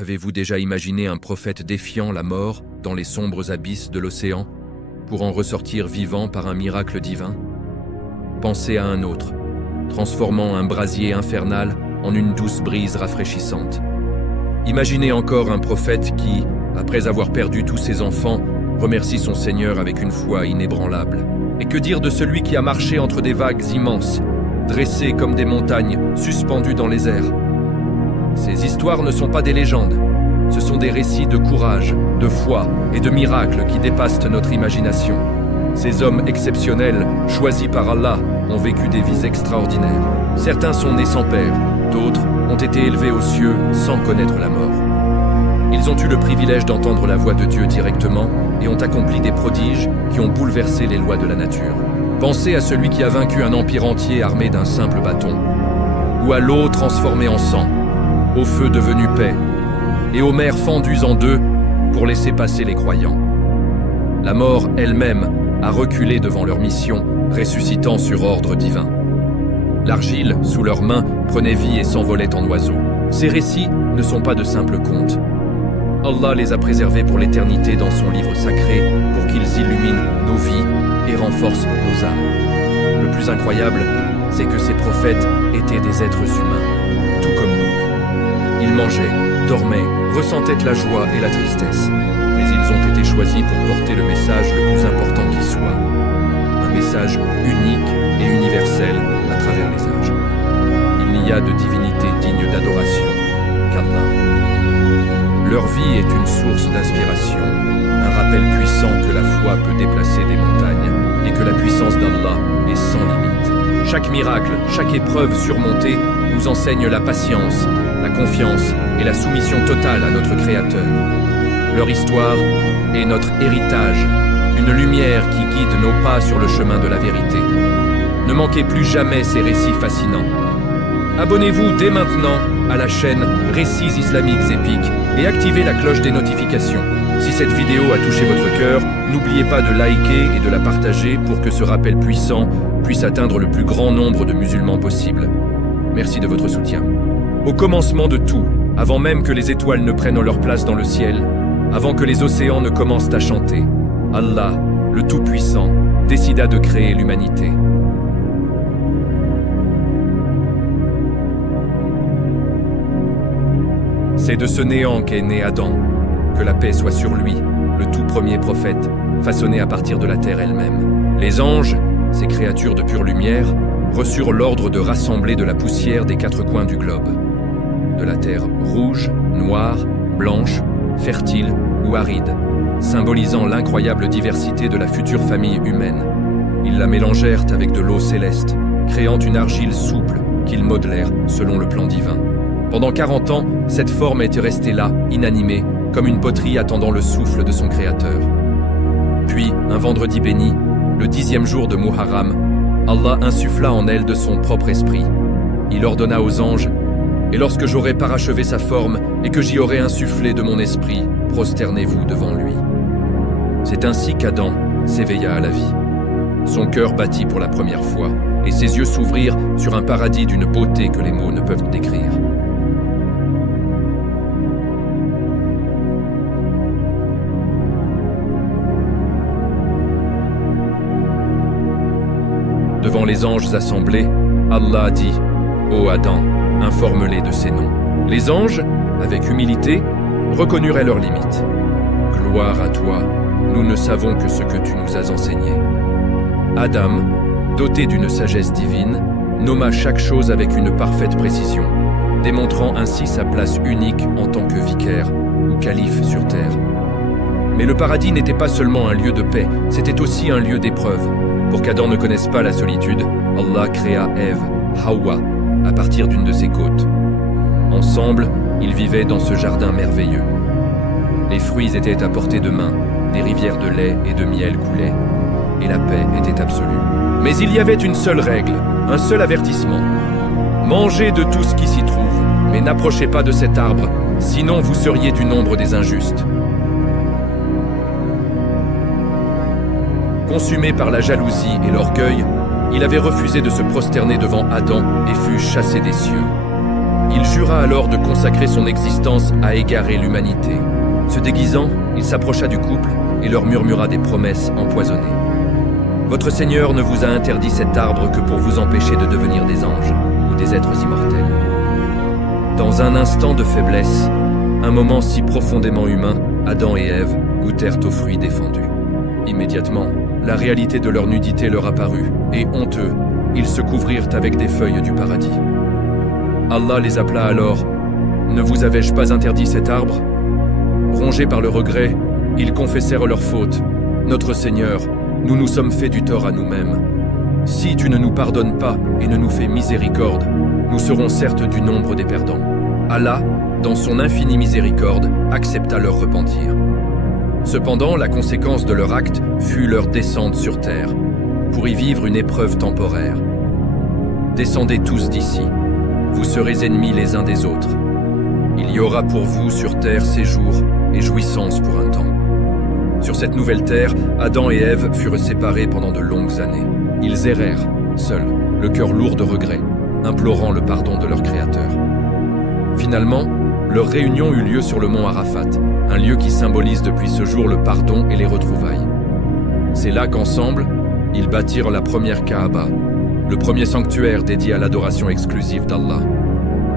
Avez-vous déjà imaginé un prophète défiant la mort dans les sombres abysses de l'océan pour en ressortir vivant par un miracle divin? Pensez à un autre, transformant un brasier infernal en une douce brise rafraîchissante. Imaginez encore un prophète qui, après avoir perdu tous ses enfants, remercie son Seigneur avec une foi inébranlable. Et que dire de celui qui a marché entre des vagues immenses, dressées comme des montagnes, suspendues dans les airs? Ces histoires ne sont pas des légendes, ce sont des récits de courage, de foi et de miracles qui dépassent notre imagination. Ces hommes exceptionnels, choisis par Allah, ont vécu des vies extraordinaires. Certains sont nés sans père, d'autres ont été élevés aux cieux sans connaître la mort. Ils ont eu le privilège d'entendre la voix de Dieu directement et ont accompli des prodiges qui ont bouleversé les lois de la nature. Pensez à celui qui a vaincu un empire entier armé d'un simple bâton, ou à l'eau transformée en sang, au feu devenu paix, et aux mers fendues en deux pour laisser passer les croyants. La mort elle-même a reculé devant leur mission, ressuscitant sur ordre divin. L'argile, sous leurs mains, prenait vie et s'envolait en oiseaux. Ces récits ne sont pas de simples contes. Allah les a préservés pour l'éternité dans son livre sacré pour qu'ils illuminent nos vies et renforcent nos âmes. Le plus incroyable, c'est que ces prophètes étaient des êtres humains, tout comme nous. Ils mangeaient, dormaient, ressentaient la joie et la tristesse, mais ils ont été choisis pour porter le message le plus important qui soit, un message unique et universel à travers les âges. Il n'y a de divinité digne d'adoration qu'Allah. Leur vie est une source d'inspiration, un rappel puissant que la foi peut déplacer des montagnes et que la puissance d'Allah est sans limite. Chaque miracle, chaque épreuve surmontée nous enseigne la patience, la confiance et la soumission totale à notre Créateur. Leur histoire est notre héritage, une lumière qui guide nos pas sur le chemin de la vérité. Ne manquez plus jamais ces récits fascinants. Abonnez-vous dès maintenant à la chaîne Récits islamiques épiques et activez la cloche des notifications. Si cette vidéo a touché votre cœur, n'oubliez pas de liker et de la partager pour que ce rappel puissant puisse atteindre le plus grand nombre de musulmans possible. Merci de votre soutien. Au commencement de tout, avant même que les étoiles ne prennent leur place dans le ciel, avant que les océans ne commencent à chanter, Allah, le Tout-Puissant, décida de créer l'humanité. C'est de ce néant qu'est né Adam, que la paix soit sur lui, le tout premier prophète, façonné à partir de la terre elle-même. Les anges, ces créatures de pure lumière, reçurent l'ordre de rassembler de la poussière des quatre coins du globe. De la terre rouge, noire, blanche, fertile ou aride, symbolisant l'incroyable diversité de la future famille humaine. Ils la mélangèrent avec de l'eau céleste, créant une argile souple qu'ils modelèrent selon le plan divin. Pendant 40 ans, cette forme était restée là, inanimée, comme une poterie attendant le souffle de son créateur. Puis, un vendredi béni, le 10e jour de Muharram, Allah insuffla en elle de son propre esprit. Il ordonna aux anges « Et lorsque j'aurai parachevé sa forme et que j'y aurai insufflé de mon esprit, prosternez-vous devant lui. » C'est ainsi qu'Adam s'éveilla à la vie. Son cœur battit pour la première fois et ses yeux s'ouvrirent sur un paradis d'une beauté que les mots ne peuvent décrire. Devant les anges assemblés, Allah dit « Ô Adam, informe-les de ces noms. » Les anges, avec humilité, reconnurent leurs limites. « Gloire à toi, nous ne savons que ce que tu nous as enseigné. » Adam, doté d'une sagesse divine, nomma chaque chose avec une parfaite précision, démontrant ainsi sa place unique en tant que vicaire ou calife sur terre. Mais le paradis n'était pas seulement un lieu de paix, c'était aussi un lieu d'épreuve. Pour qu'Adam ne connaisse pas la solitude, Allah créa Ève, Hawa, à partir d'une de ses côtes. Ensemble, ils vivaient dans ce jardin merveilleux. Les fruits étaient à portée de main, des rivières de lait et de miel coulaient, et la paix était absolue. Mais il y avait une seule règle, un seul avertissement. Mangez de tout ce qui s'y trouve, mais n'approchez pas de cet arbre, sinon vous seriez du nombre des injustes. Consumé par la jalousie et l'orgueil, il avait refusé de se prosterner devant Adam et fut chassé des cieux. Il jura alors de consacrer son existence à égarer l'humanité. Se déguisant, il s'approcha du couple et leur murmura des promesses empoisonnées. Votre Seigneur ne vous a interdit cet arbre que pour vous empêcher de devenir des anges ou des êtres immortels. Dans un instant de faiblesse, un moment si profondément humain, Adam et Ève goûtèrent aux fruits défendus. Immédiatement, la réalité de leur nudité leur apparut, et honteux, ils se couvrirent avec des feuilles du paradis. Allah les appela alors « Ne vous avais-je pas interdit cet arbre ?» Rongés par le regret, ils confessèrent leur faute. « Notre Seigneur, nous nous sommes fait du tort à nous-mêmes. Si tu ne nous pardonnes pas et ne nous fais miséricorde, nous serons certes du nombre des perdants. » Allah, dans son infinie miséricorde, accepta leur repentir. Cependant, la conséquence de leur acte fut leur descente sur terre, pour y vivre une épreuve temporaire. Descendez tous d'ici, vous serez ennemis les uns des autres. Il y aura pour vous sur terre séjour et jouissance pour un temps. Sur cette nouvelle terre, Adam et Ève furent séparés pendant de longues années. Ils errèrent, seuls, le cœur lourd de regrets, implorant le pardon de leur Créateur. Finalement, leur réunion eut lieu sur le mont Arafat, un lieu qui symbolise depuis ce jour le pardon et les retrouvailles. C'est là qu'ensemble, ils bâtirent la première Kaaba, le premier sanctuaire dédié à l'adoration exclusive d'Allah.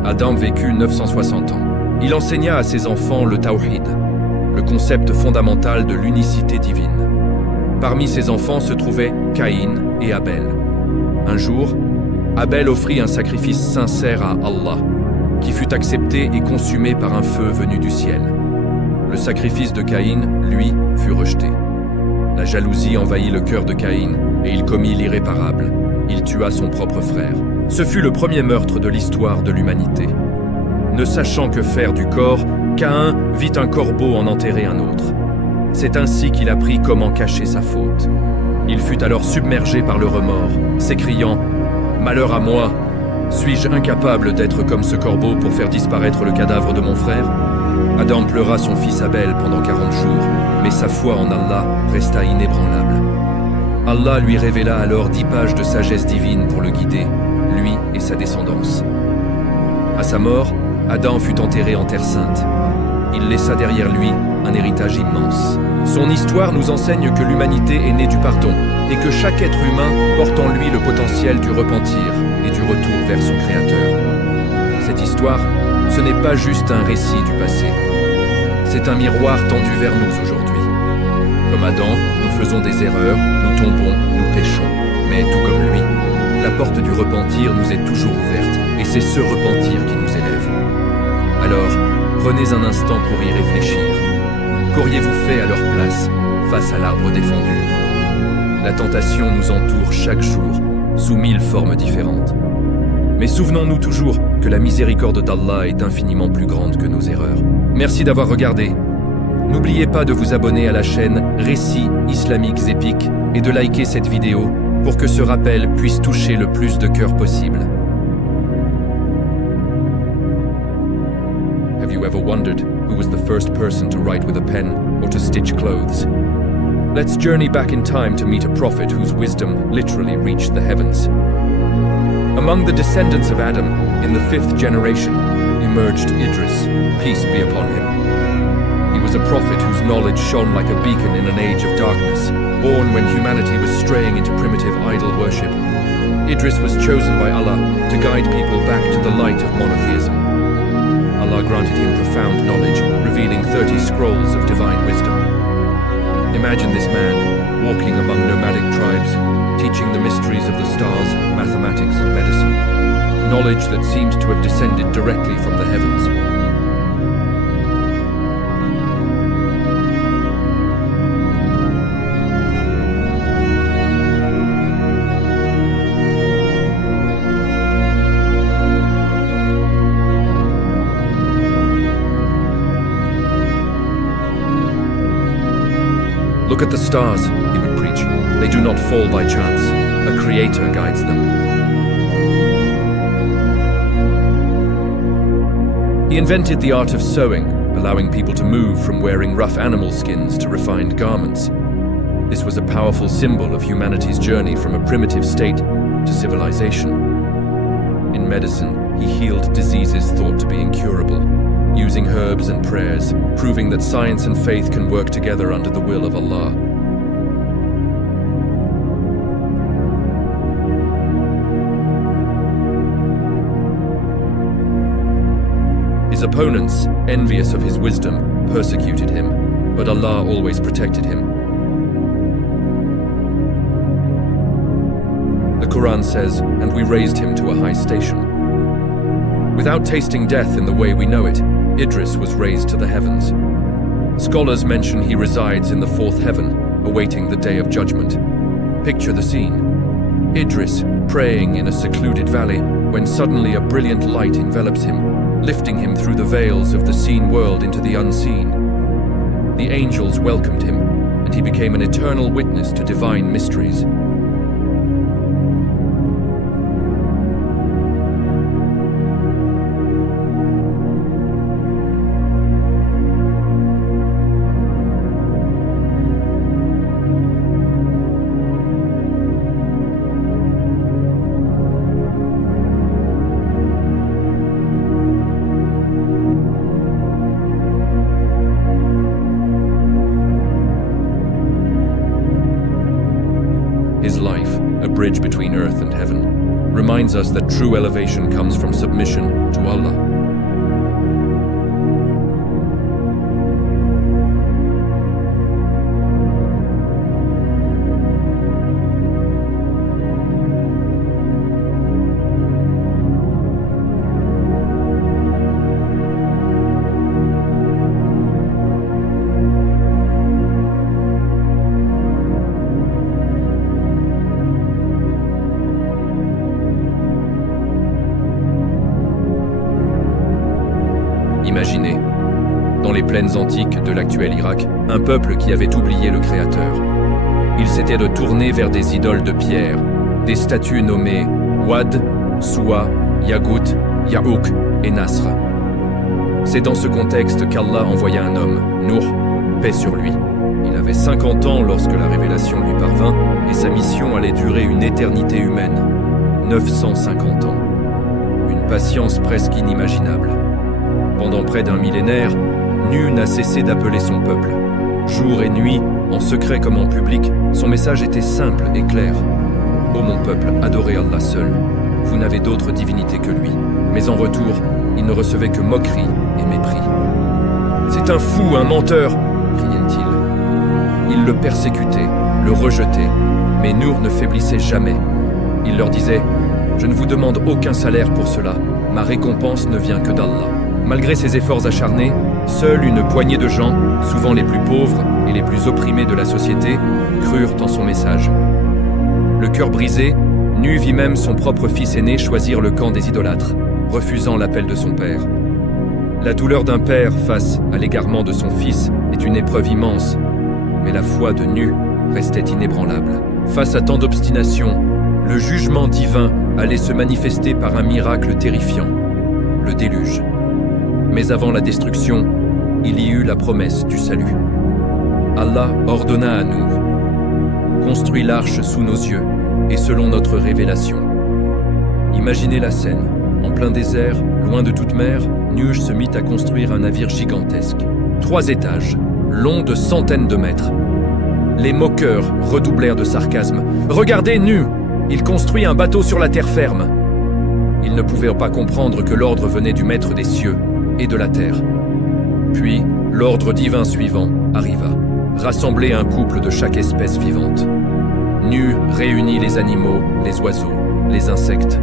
Adam vécut 960 ans. Il enseigna à ses enfants le Tawhid, le concept fondamental de l'unicité divine. Parmi ses enfants se trouvaient Caïn et Abel. Un jour, Abel offrit un sacrifice sincère à Allah, qui fut accepté et consumé par un feu venu du ciel. Le sacrifice de Caïn, lui, fut rejeté. La jalousie envahit le cœur de Caïn et il commit l'irréparable. Il tua son propre frère. Ce fut le premier meurtre de l'histoire de l'humanité. Ne sachant que faire du corps, Caïn vit un corbeau en enterrer un autre. C'est ainsi qu'il apprit comment cacher sa faute. Il fut alors submergé par le remords, s'écriant « Malheur à moi! Suis-je incapable d'être comme ce corbeau pour faire disparaître le cadavre de mon frère ?» Adam pleura son fils Abel pendant 40 jours, mais sa foi en Allah resta inébranlable. Allah lui révéla alors 10 pages de sagesse divine pour le guider, lui et sa descendance. À sa mort, Adam fut enterré en terre sainte. Il laissa derrière lui un héritage immense. Son histoire nous enseigne que l'humanité est née du pardon et que chaque être humain porte en lui le potentiel du repentir et du retour vers son Créateur. Cette histoire, ce n'est pas juste un récit du passé. C'est un miroir tendu vers nous aujourd'hui. Comme Adam, nous faisons des erreurs, nous tombons, nous péchons. Mais tout comme lui, la porte du repentir nous est toujours ouverte et c'est ce repentir qui nous élève. Alors, prenez un instant pour y réfléchir. Qu'auriez-vous fait à leur place, face à l'arbre défendu? La tentation nous entoure chaque jour, sous 1000 formes différentes. Mais souvenons-nous toujours que la miséricorde d'Allah est infiniment plus grande que nos erreurs. Merci d'avoir regardé. N'oubliez pas de vous abonner à la chaîne Récits islamiques épiques et de liker cette vidéo pour que ce rappel puisse toucher le plus de cœurs possible. Have you ever wondered who was the first person to write with a pen or to stitch clothes? Let's journey back in time to meet a prophet whose wisdom literally reached the heavens. Among the descendants of Adam, in the 5th generation, emerged Idris, peace be upon him. He was a prophet whose knowledge shone like a beacon in an age of darkness, born when humanity was straying into primitive idol worship. Idris was chosen by Allah to guide people back to the light of monotheism. Allah granted him profound knowledge, revealing 30 scrolls of divine wisdom. Imagine this man, walking among nomadic tribes, teaching the mysteries of the stars, mathematics and medicine. Knowledge that seemed to have descended directly from the heavens. Look at the stars, he would preach. They do not fall by chance. A creator guides them. He invented the art of sewing, allowing people to move from wearing rough animal skins to refined garments. This was a powerful symbol of humanity's journey from a primitive state to civilization. In medicine, he healed diseases thought to be incurable, using herbs and prayers, proving that science and faith can work together under the will of Allah. His opponents, envious of his wisdom, persecuted him, but Allah always protected him. The Quran says, "And we raised him to a high station." Without tasting death in the way we know it, Idris was raised to the heavens. Scholars mention he resides in the fourth heaven, awaiting the day of judgment. Picture the scene. Idris praying in a secluded valley when suddenly a brilliant light envelops him, lifting him through the veils of the seen world into the unseen. The angels welcomed him, and he became an eternal witness to divine mysteries. His life, a bridge between earth and heaven, reminds us that true elevation comes from submission to Allah. Imaginez, dans les plaines antiques de l'actuel Irak, un peuple qui avait oublié le Créateur. Il s'était retourné vers des idoles de pierre, des statues nommées Wad, Suwa, Yagout, Yaouk et Nasr. C'est dans ce contexte qu'Allah envoya un homme, Nuh, paix sur lui. Il avait 50 ans lorsque la révélation lui parvint, et sa mission allait durer une éternité humaine, 950 ans. Une patience presque inimaginable. Pendant près d'un millénaire, Nuh n'a cessé d'appeler son peuple. Jour et nuit, en secret comme en public, son message était simple et clair. Ô mon peuple, adorez Allah seul. Vous n'avez d'autre divinité que lui. Mais en retour, il ne recevait que moquerie et mépris. C'est un fou, un menteur, criait-il. Ils le persécutaient, le rejetaient, mais Nuh ne faiblissait jamais. Il leur disait, je ne vous demande aucun salaire pour cela, ma récompense ne vient que d'Allah. Malgré ses efforts acharnés, seule une poignée de gens, souvent les plus pauvres et les plus opprimés de la société, crurent en son message. Le cœur brisé, Nuh vit même son propre fils aîné choisir le camp des idolâtres, refusant l'appel de son père. La douleur d'un père face à l'égarement de son fils est une épreuve immense, mais la foi de Nuh restait inébranlable. Face à tant d'obstination, le jugement divin allait se manifester par un miracle terrifiant, le déluge. Mais avant la destruction, il y eut la promesse du salut. Allah ordonna à Nuh, construis l'arche sous nos yeux et selon notre révélation. Imaginez la scène. En plein désert, loin de toute mer, Nuh se mit à construire un navire gigantesque. 3 étages, long de centaines de mètres. Les moqueurs redoublèrent de sarcasme. « Regardez Nuh, il construit un bateau sur la terre ferme !» Ils ne pouvaient pas comprendre que l'ordre venait du maître des cieux et de la terre. Puis, l'ordre divin suivant arriva. Rassembler un couple de chaque espèce vivante. Nuh réunit les animaux, les oiseaux, les insectes.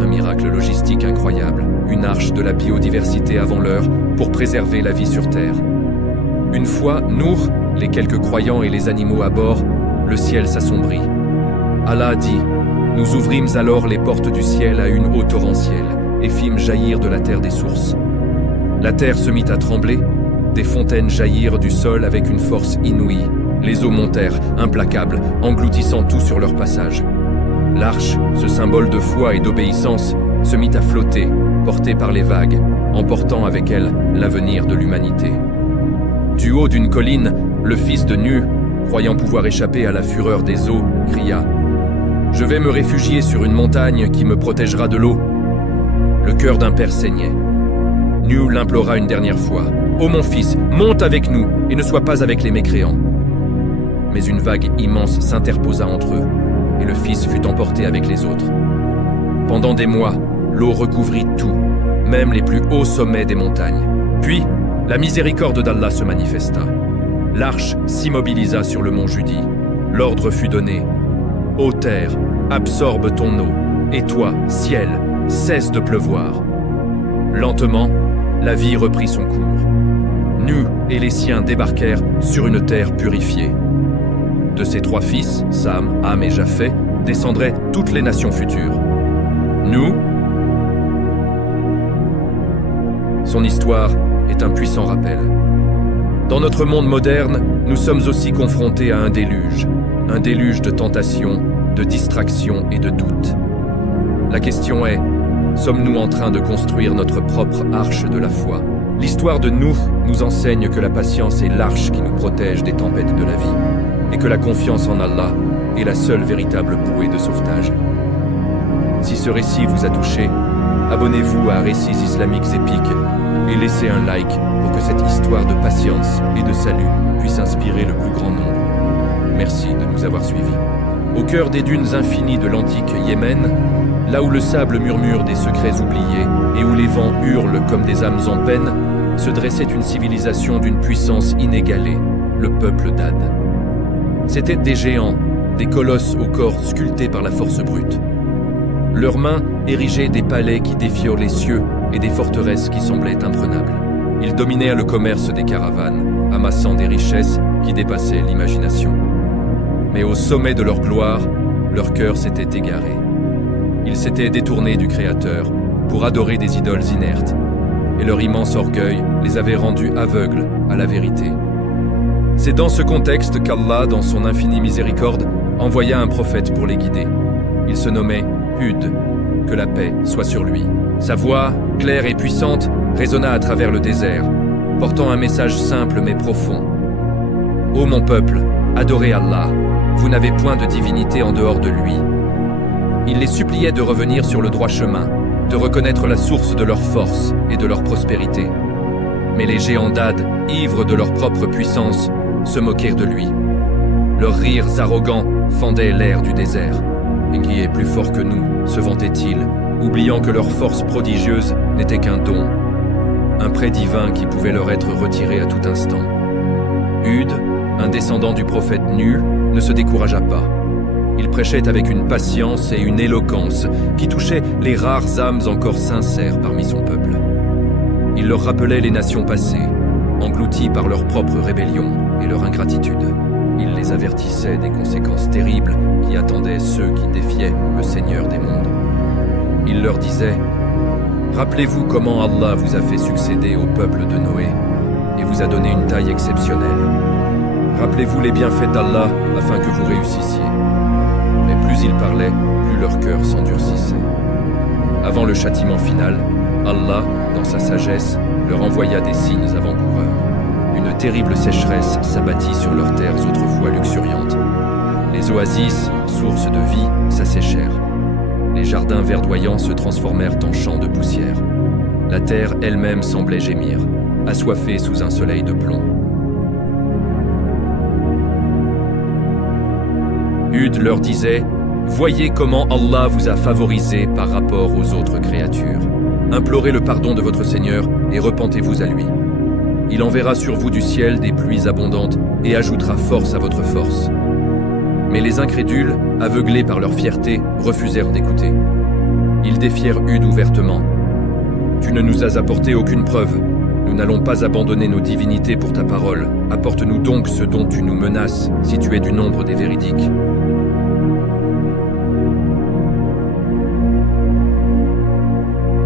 Un miracle logistique incroyable, une arche de la biodiversité avant l'heure pour préserver la vie sur Terre. Une fois, Nuh, les quelques croyants et les animaux à bord, le ciel s'assombrit. Allah dit, nous ouvrîmes alors les portes du ciel à une eau torrentielle et fîmes jaillir de la terre des sources. La terre se mit à trembler, des fontaines jaillirent du sol avec une force inouïe. Les eaux montèrent, implacables, engloutissant tout sur leur passage. L'arche, ce symbole de foi et d'obéissance, se mit à flotter, portée par les vagues, emportant avec elle l'avenir de l'humanité. Du haut d'une colline, le fils de Nuh, croyant pouvoir échapper à la fureur des eaux, cria « Je vais me réfugier sur une montagne qui me protégera de l'eau. » Le cœur d'un père saignait. Nu l'implora une dernière fois. « Ô mon fils, monte avec nous et ne sois pas avec les mécréants. » Mais une vague immense s'interposa entre eux, et le fils fut emporté avec les autres. Pendant des mois, l'eau recouvrit tout, même les plus hauts sommets des montagnes. Puis, la miséricorde d'Allah se manifesta. L'arche s'immobilisa sur le mont Judi. L'ordre fut donné. « Ô terre, absorbe ton eau, et toi, ciel, cesse de pleuvoir. » Lentement, la vie reprit son cours. Nu et les siens débarquèrent sur une terre purifiée. De ses 3 fils, Sam, Ham et Japheth, descendraient toutes les nations futures. Nous, son histoire est un puissant rappel. Dans notre monde moderne, nous sommes aussi confrontés à un déluge de tentations, de distractions et de doutes. La question est, sommes-nous en train de construire notre propre arche de la foi? L'histoire de Nuh nous enseigne que la patience est l'arche qui nous protège des tempêtes de la vie, et que la confiance en Allah est la seule véritable bouée de sauvetage. Si ce récit vous a touché, abonnez-vous à Récits islamiques épiques et laissez un like pour que cette histoire de patience et de salut puisse inspirer le plus grand nombre. Merci de nous avoir suivis. Au cœur des dunes infinies de l'antique Yémen, là où le sable murmure des secrets oubliés et où les vents hurlent comme des âmes en peine, se dressait une civilisation d'une puissance inégalée, le peuple d'Ad. C'étaient des géants, des colosses au corps sculptés par la force brute. Leurs mains érigeaient des palais qui défiaient les cieux et des forteresses qui semblaient imprenables. Ils dominèrent le commerce des caravanes, amassant des richesses qui dépassaient l'imagination. Mais au sommet de leur gloire, leur cœur s'était égaré. Ils s'étaient détournés du Créateur pour adorer des idoles inertes, et leur immense orgueil les avait rendus aveugles à la vérité. C'est dans ce contexte qu'Allah, dans son infinie miséricorde, envoya un prophète pour les guider. Il se nommait Hud, que la paix soit sur lui. Sa voix, claire et puissante, résonna à travers le désert, portant un message simple mais profond. « Ô mon peuple, adorez Allah, vous n'avez point de divinité en dehors de lui. » Il les suppliait de revenir sur le droit chemin, de reconnaître la source de leur force et de leur prospérité. Mais les géants d'Ad, ivres de leur propre puissance, se moquèrent de lui. Leurs rires arrogants fendaient l'air du désert. Et qui est plus fort que nous, se vantaient-ils, oubliant que leur force prodigieuse n'était qu'un don, un prêt divin qui pouvait leur être retiré à tout instant. Hud, un descendant du prophète Nuh, ne se découragea pas. Il prêchait avec une patience et une éloquence qui touchaient les rares âmes encore sincères parmi son peuple. Il leur rappelait les nations passées, englouties par leur propre rébellion et leur ingratitude. Il les avertissait des conséquences terribles qui attendaient ceux qui défiaient le Seigneur des mondes. Il leur disait « Rappelez-vous comment Allah vous a fait succéder au peuple de Noé et vous a donné une taille exceptionnelle. Rappelez-vous les bienfaits d'Allah afin que vous réussissiez. » Mais plus ils parlaient, plus leur cœur s'endurcissait. Avant le châtiment final, Allah, dans sa sagesse, leur envoya des signes avant-coureurs. Une terrible sécheresse s'abattit sur leurs terres autrefois luxuriantes. Les oasis, sources de vie, s'asséchèrent. Les jardins verdoyants se transformèrent en champs de poussière. La terre elle-même semblait gémir, assoiffée sous un soleil de plomb. Hud leur disait « Voyez comment Allah vous a favorisé par rapport aux autres créatures. Implorez le pardon de votre Seigneur et repentez-vous à lui. Il enverra sur vous du ciel des pluies abondantes et ajoutera force à votre force. » Mais les incrédules, aveuglés par leur fierté, refusèrent d'écouter. Ils défièrent Hud ouvertement. « Tu ne nous as apporté aucune preuve. Nous n'allons pas abandonner nos divinités pour ta parole. Apporte-nous donc ce dont tu nous menaces, si tu es du nombre des véridiques. »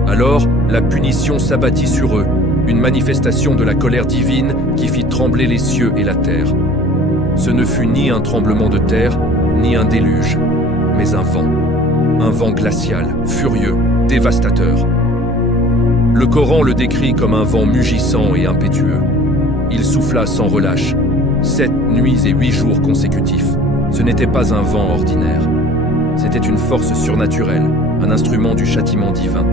Alors, la punition s'abattit sur eux, une manifestation de la colère divine qui fit trembler les cieux et la terre. Ce ne fut ni un tremblement de terre, ni un déluge, mais un vent glacial, furieux, dévastateur. Le Coran le décrit comme un vent mugissant et impétueux. Il souffla sans relâche, 7 nuits et 8 jours consécutifs. Ce n'était pas un vent ordinaire. C'était une force surnaturelle, un instrument du châtiment divin.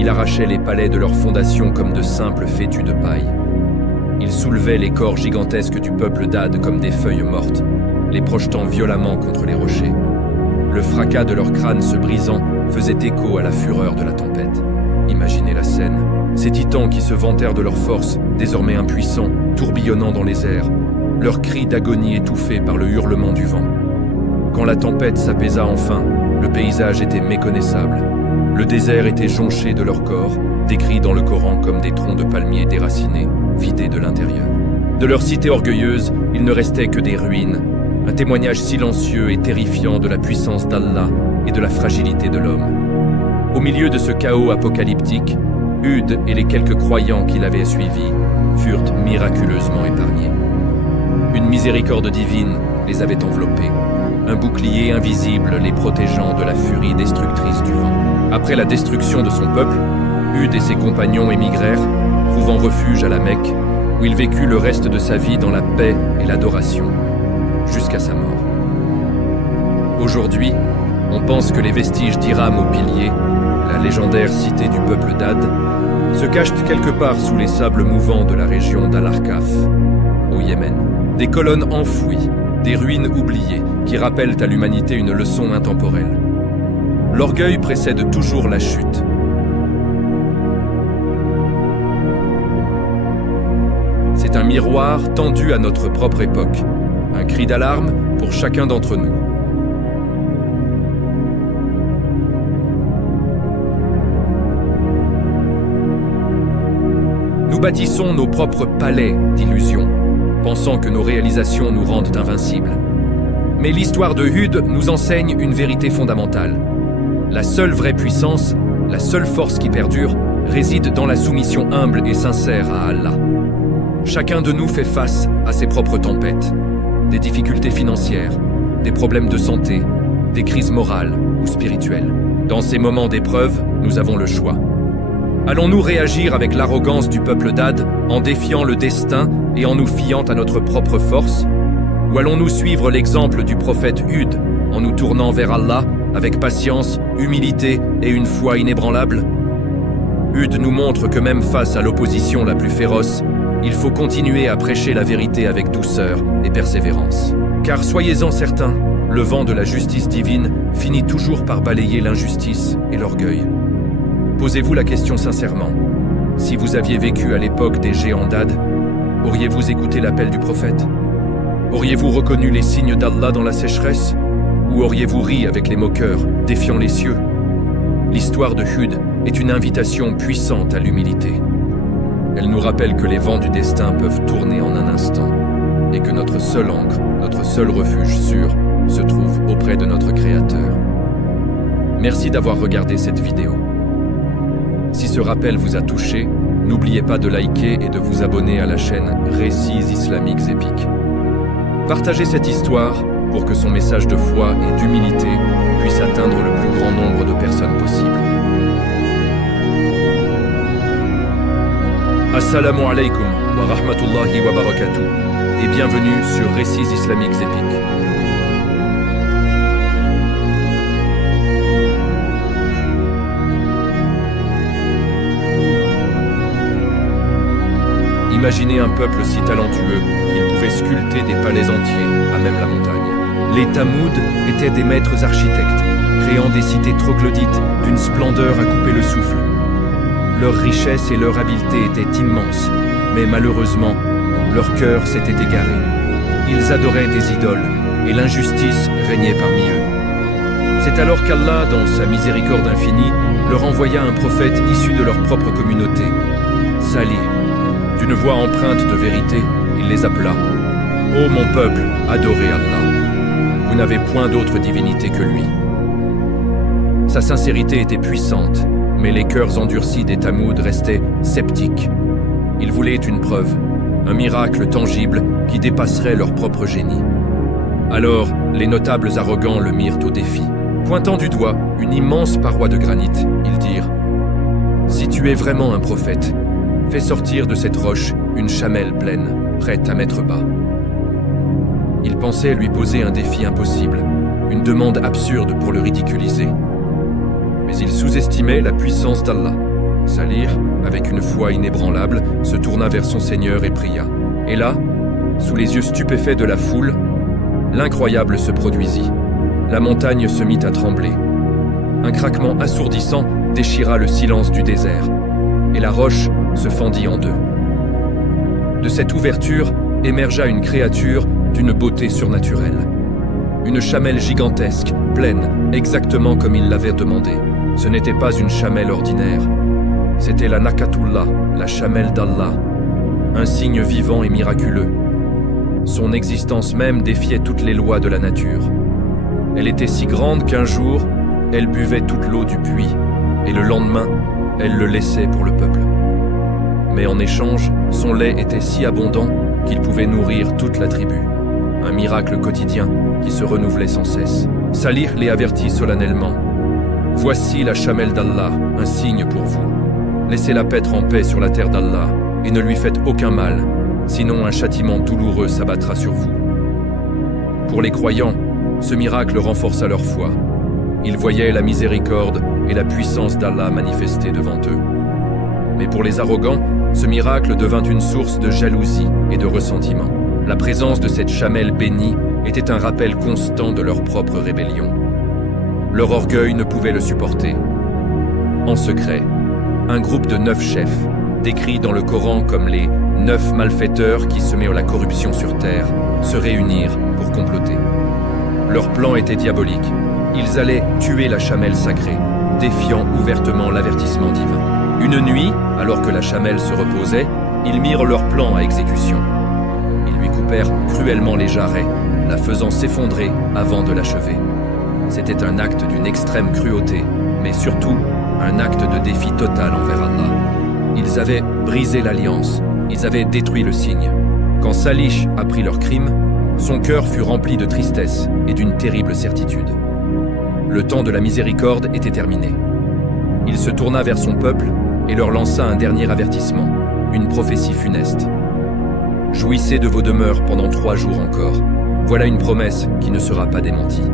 Il arrachait les palais de leurs fondations comme de simples fétus de paille. Il soulevait les corps gigantesques du peuple d'Ad comme des feuilles mortes, les projetant violemment contre les rochers. Le fracas de leurs crânes se brisant faisait écho à la fureur de la tempête. Imaginez la scène. Ces titans qui se vantèrent de leur force, désormais impuissants, tourbillonnant dans les airs, leurs cris d'agonie étouffés par le hurlement du vent. Quand la tempête s'apaisa enfin, le paysage était méconnaissable. Le désert était jonché de leurs corps, décrits dans le Coran comme des troncs de palmiers déracinés, vidés de l'intérieur. De leur cité orgueilleuse, il ne restait que des ruines, un témoignage silencieux et terrifiant de la puissance d'Allah et de la fragilité de l'homme. Au milieu de ce chaos apocalyptique, Hud et les quelques croyants qui l'avaient suivi furent miraculeusement épargnés. Une miséricorde divine les avait enveloppés, un bouclier invisible les protégeant de la furie destructrice du vent. Après la destruction de son peuple, Hud et ses compagnons émigrèrent, trouvant refuge à la Mecque, où il vécut le reste de sa vie dans la paix et l'adoration, jusqu'à sa mort. Aujourd'hui, on pense que les vestiges d'Hiram au pilier, la légendaire cité du peuple d'Ad, se cachent quelque part sous les sables mouvants de la région d'Al-Arkaf, au Yémen. Des colonnes enfouies, des ruines oubliées qui rappellent à l'humanité une leçon intemporelle. L'orgueil précède toujours la chute. C'est un miroir tendu à notre propre époque, un cri d'alarme pour chacun d'entre nous. Nous bâtissons nos propres palais d'illusions, pensant que nos réalisations nous rendent invincibles. Mais l'histoire de Hud nous enseigne une vérité fondamentale. La seule vraie puissance, la seule force qui perdure, réside dans la soumission humble et sincère à Allah. Chacun de nous fait face à ses propres tempêtes, des difficultés financières, des problèmes de santé, des crises morales ou spirituelles. Dans ces moments d'épreuve, nous avons le choix. Allons-nous réagir avec l'arrogance du peuple d'Ad, en défiant le destin et en nous fiant à notre propre force? Ou allons-nous suivre l'exemple du prophète Hud, en nous tournant vers Allah avec patience, humilité et une foi inébranlable? Hud nous montre que même face à l'opposition la plus féroce, il faut continuer à prêcher la vérité avec douceur et persévérance. Car soyez-en certains, le vent de la justice divine finit toujours par balayer l'injustice et l'orgueil. Posez-vous la question sincèrement. Si vous aviez vécu à l'époque des géants d'Ad, auriez-vous écouté l'appel du prophète? Auriez-vous reconnu les signes d'Allah dans la sécheresse? Ou auriez-vous ri avec les moqueurs, défiant les cieux? L'histoire de Hud est une invitation puissante à l'humilité. Elle nous rappelle que les vents du destin peuvent tourner en un instant et que notre seule ancre, notre seul refuge sûr, se trouve auprès de notre Créateur. Merci d'avoir regardé cette vidéo. Si ce rappel vous a touché, n'oubliez pas de liker et de vous abonner à la chaîne Récits islamiques épiques. Partagez cette histoire pour que son message de foi et d'humilité puisse atteindre le plus grand nombre de personnes possible. Assalamu alaikum wa rahmatullahi wa barakatuh et bienvenue sur Récits islamiques épiques. Imaginez un peuple si talentueux qu'il pouvait sculpter des palais entiers, à même la montagne. Les Tamouds étaient des maîtres architectes, créant des cités troglodytes d'une splendeur à couper le souffle. Leur richesse et leur habileté étaient immenses, mais malheureusement, leur cœur s'était égaré. Ils adoraient des idoles, et l'injustice régnait parmi eux. C'est alors qu'Allah, dans sa miséricorde infinie, leur envoya un prophète issu de leur propre communauté, Salih. D'une voix empreinte de vérité, il les appela. « Ô mon peuple, adorez Allah. Vous n'avez point d'autre divinité que lui. » Sa sincérité était puissante, mais les cœurs endurcis des Tamouds restaient sceptiques. Ils voulaient une preuve, un miracle tangible qui dépasserait leur propre génie. Alors, les notables arrogants le mirent au défi. Pointant du doigt une immense paroi de granit, ils dirent « Si tu es vraiment un prophète, fais sortir de cette roche une chamelle pleine, prête à mettre bas. » Ils pensaient lui poser un défi impossible, une demande absurde pour le ridiculiser. Mais ils sous-estimaient la puissance d'Allah. Salih, avec une foi inébranlable, se tourna vers son Seigneur et pria. Et là, sous les yeux stupéfaits de la foule, l'incroyable se produisit. La montagne se mit à trembler. Un craquement assourdissant déchira le silence du désert, et la roche se fendit en deux. De cette ouverture émergea une créature d'une beauté surnaturelle. Une chamelle gigantesque, pleine, exactement comme il l'avait demandé. Ce n'était pas une chamelle ordinaire. C'était la Nakatullah, la chamelle d'Allah, un signe vivant et miraculeux. Son existence même défiait toutes les lois de la nature. Elle était si grande qu'un jour, elle buvait toute l'eau du puits, et le lendemain, elle le laissait pour le peuple. Mais en échange, son lait était si abondant qu'il pouvait nourrir toute la tribu. Un miracle quotidien qui se renouvelait sans cesse. Salih les avertit solennellement. « Voici la chamelle d'Allah, un signe pour vous. Laissez-la paître en paix sur la terre d'Allah, et ne lui faites aucun mal, sinon un châtiment douloureux s'abattra sur vous. » Pour les croyants, ce miracle renforça leur foi. Ils voyaient la miséricorde et la puissance d'Allah manifestées devant eux. Mais pour les arrogants, ce miracle devint une source de jalousie et de ressentiment. La présence de cette chamelle bénie était un rappel constant de leur propre rébellion. Leur orgueil ne pouvait le supporter. En secret, un groupe de 9 chefs, décrits dans le Coran comme les 9 malfaiteurs qui semaient la corruption sur terre, se réunirent pour comploter. Leur plan était diabolique. Ils allaient tuer la chamelle sacrée, défiant ouvertement l'avertissement divin. Une nuit, alors que la chamelle se reposait, ils mirent leur plan à exécution. Ils lui coupèrent cruellement les jarrets, la faisant s'effondrer avant de l'achever. C'était un acte d'une extrême cruauté, mais surtout un acte de défi total envers Allah. Ils avaient brisé l'alliance, ils avaient détruit le signe. Quand Salih apprit leur crime, son cœur fut rempli de tristesse et d'une terrible certitude. Le temps de la miséricorde était terminé. Il se tourna vers son peuple et leur lança un dernier avertissement, une prophétie funeste. « Jouissez de vos demeures pendant 3 jours encore. Voilà une promesse qui ne sera pas démentie. »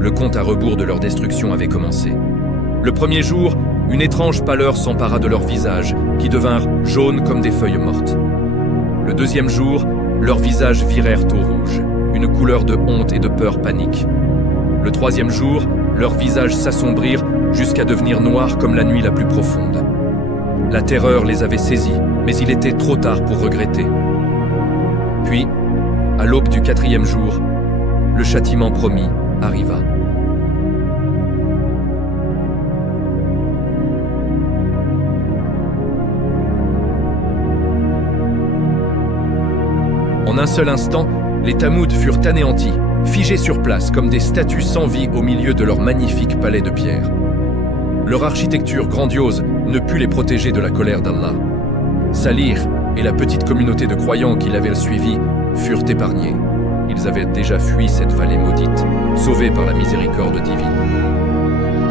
Le compte à rebours de leur destruction avait commencé. Le premier jour, une étrange pâleur s'empara de leurs visages, qui devinrent jaunes comme des feuilles mortes. Le deuxième jour, leurs visages virèrent au rouge, une couleur de honte et de peur panique. Le troisième jour, leurs visages s'assombrirent jusqu'à devenir noirs comme la nuit la plus profonde. La terreur les avait saisis, mais il était trop tard pour regretter. Puis, à l'aube du 4e jour, le châtiment promis arriva. En un seul instant, les Tamouds furent anéantis, figés sur place comme des statues sans vie au milieu de leur magnifique palais de pierre. Leur architecture grandiose ne put les protéger de la colère d'Allah. Salih et la petite communauté de croyants qui l'avaient suivi furent épargnés. Ils avaient déjà fui cette vallée maudite, sauvés par la miséricorde divine.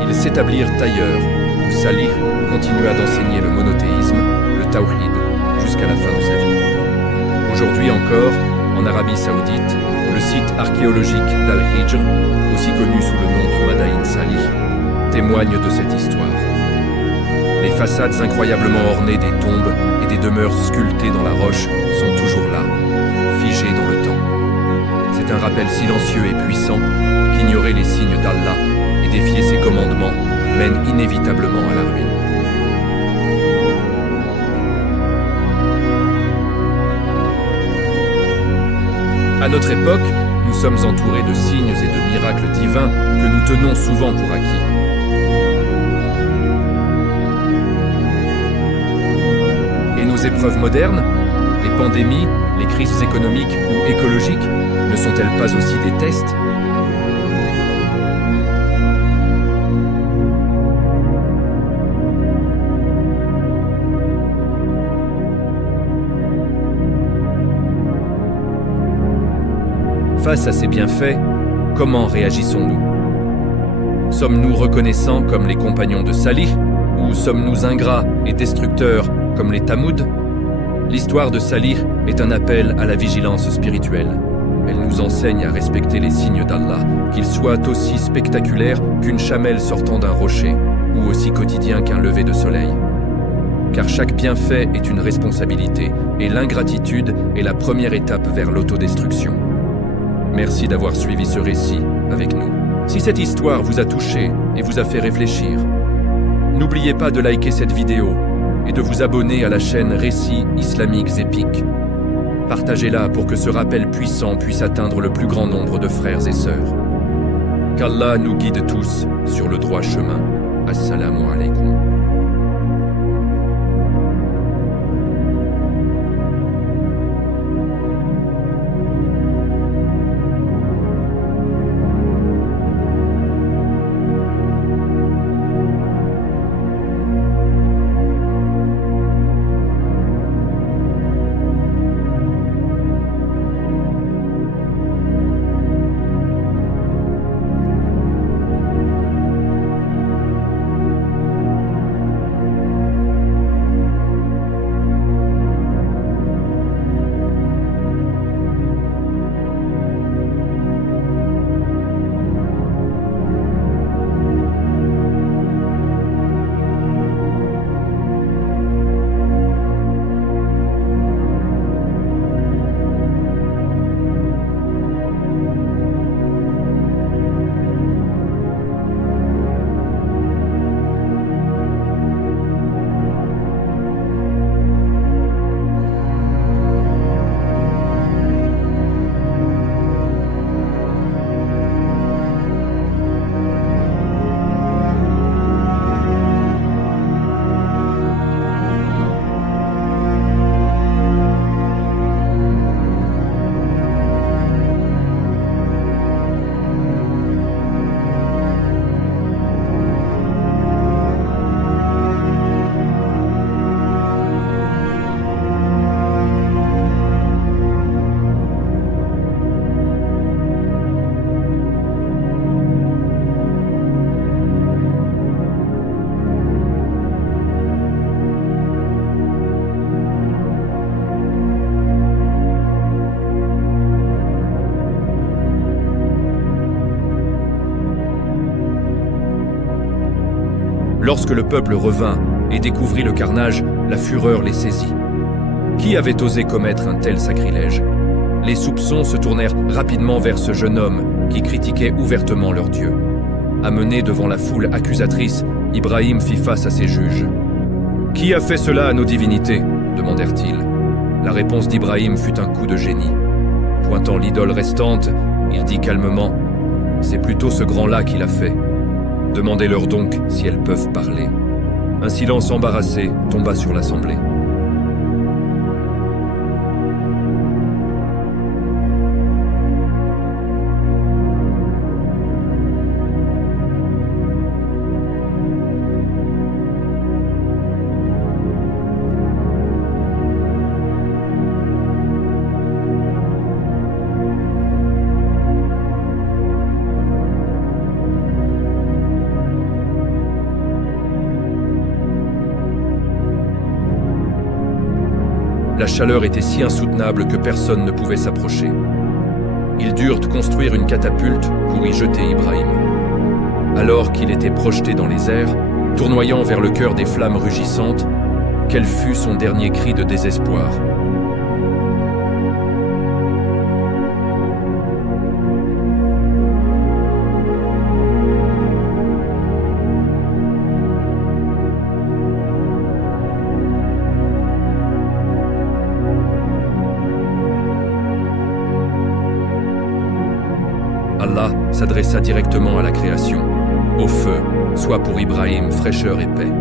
Ils s'établirent ailleurs, où Salih continua d'enseigner le monothéisme, le tawhid, jusqu'à la fin de sa vie. Aujourd'hui encore, en Arabie Saoudite, le site archéologique d'Al-Hijr, aussi connu sous le nom de Madain Salih, témoigne de cette histoire. Les façades incroyablement ornées des tombes et des demeures sculptées dans la roche sont toujours là, figées dans le temps. C'est un rappel silencieux et puissant qu'ignorer les signes d'Allah et défier ses commandements mène inévitablement à la ruine. À notre époque, nous sommes entourés de signes et de miracles divins que nous tenons souvent pour acquis. Et nos épreuves modernes, les pandémies, les crises économiques ou écologiques, ne sont-elles pas aussi des tests ? Face à ces bienfaits, comment réagissons-nous ? Sommes-nous reconnaissants comme les compagnons de Salih, ou sommes-nous ingrats et destructeurs comme les Tamouds ? L'histoire de Salih est un appel à la vigilance spirituelle. Elle nous enseigne à respecter les signes d'Allah, qu'ils soient aussi spectaculaires qu'une chamelle sortant d'un rocher, ou aussi quotidiens qu'un lever de soleil. car chaque bienfait est une responsabilité, et l'ingratitude est la première étape vers l'autodestruction. Merci d'avoir suivi ce récit avec nous. Si cette histoire vous a touché et vous a fait réfléchir, n'oubliez pas de liker cette vidéo et de vous abonner à la chaîne Récits islamiques épiques. Partagez-la pour que ce rappel puissant puisse atteindre le plus grand nombre de frères et sœurs. Qu'Allah nous guide tous sur le droit chemin. Assalamu alaikum. Lorsque le peuple revint et découvrit le carnage, la fureur les saisit. Qui avait osé commettre un tel sacrilège? Les soupçons se tournèrent rapidement vers ce jeune homme qui critiquait ouvertement leur Dieu. Amené devant la foule accusatrice, Ibrahim fit face à ses juges. « Qui a fait cela à nos divinités ?» demandèrent-ils. La réponse d'Ibrahim fut un coup de génie. Pointant l'idole restante, il dit calmement « C'est plutôt ce grand-là qui l'a fait. Demandez-leur donc si elles peuvent parler. » Un silence embarrassé tomba sur l'assemblée. La chaleur était si insoutenable que personne ne pouvait s'approcher. Ils durent construire une catapulte pour y jeter Ibrahim. Alors qu'il était projeté dans les airs, tournoyant vers le cœur des flammes rugissantes, quel fut son dernier cri de désespoir? Allah s'adressa directement à la création. Au feu, soit pour Ibrahim fraîcheur et paix.